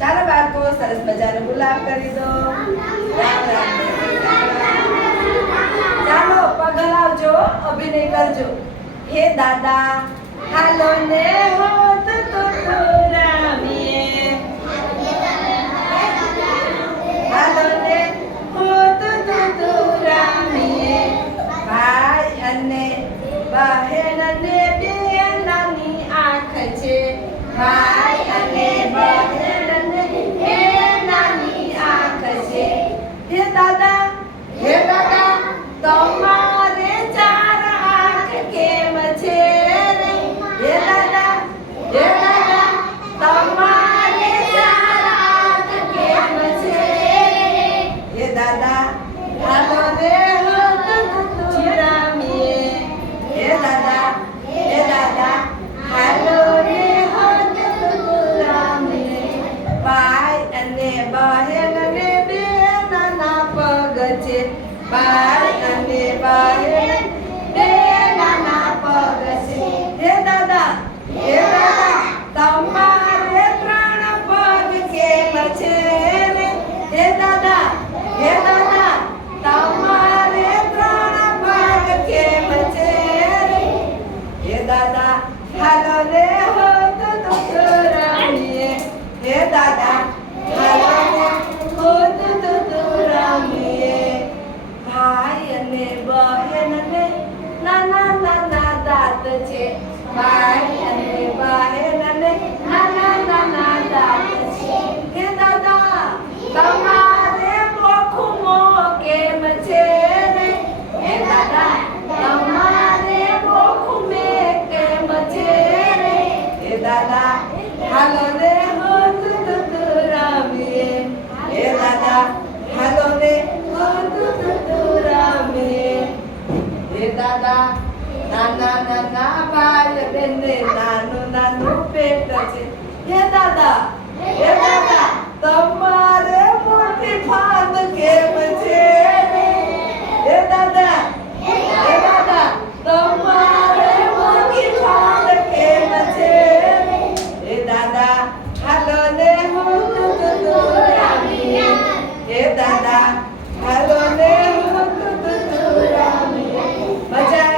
ચાલો બાળકો સરસ મજાનો ગુલાબ કરી દો. રામ રામ. ચાલો પગ હલાવજો, અભિનય કરજો. હે દાદા હાલો ને હોત તો રામીએ, હાલો ને હોત તો રામીએ. ભાઈ અને બહેન ને બે નાની આંખ છે, ભાઈ અને બહેન ને બે નાની આંખ છે. હે દાદા તમારે ચાર આંખ કેમ છે રે? હે દાદા તમારે ચાર આંખ કેમ છે રે? હે દાદા હાલો રે હોત તો રામીએ. હે દાદા હાલો રે હોત તો રામીએ. ભાઈ અને બહેન ને બે નાના પગ છે, ભાઈ અને બહેન બે નાના પગ છે. હે દાદા તમારે ત્રણ પગ કેમ છે રે? હે દાદા તમારે ત્રણ પગ કેમ છે રે? હે દાદા હાલો રે હોત તો રામીએ. હે દાદા હાલો રે હોત તો રામીએ. ભાઈ અને બહેન ને નાના નાના દાંત છે, ભાઈ અને બહેન ને નાના નાના દાંત છે. હે દાદા તમારે બોખુમો કેમ છે રે? હે દાદા તમારે બોખુમે કેમ છે રે? હે દાદા હાલો રે હોત તો રામીએ. હે દાદા હાલો રે હોત તો રામીએ. હે દાદા નાના નાના ભાઈ બેન ને નાનું નાનું પેટ છે. હે દાદા તમારે મોટી ફાંદ કેમ છે રે? હે દાદા તમારે મોટી ફાંદ કેમ છે રે? હે દાદા હાલો ને હોત તો રામીએ. હે દાદા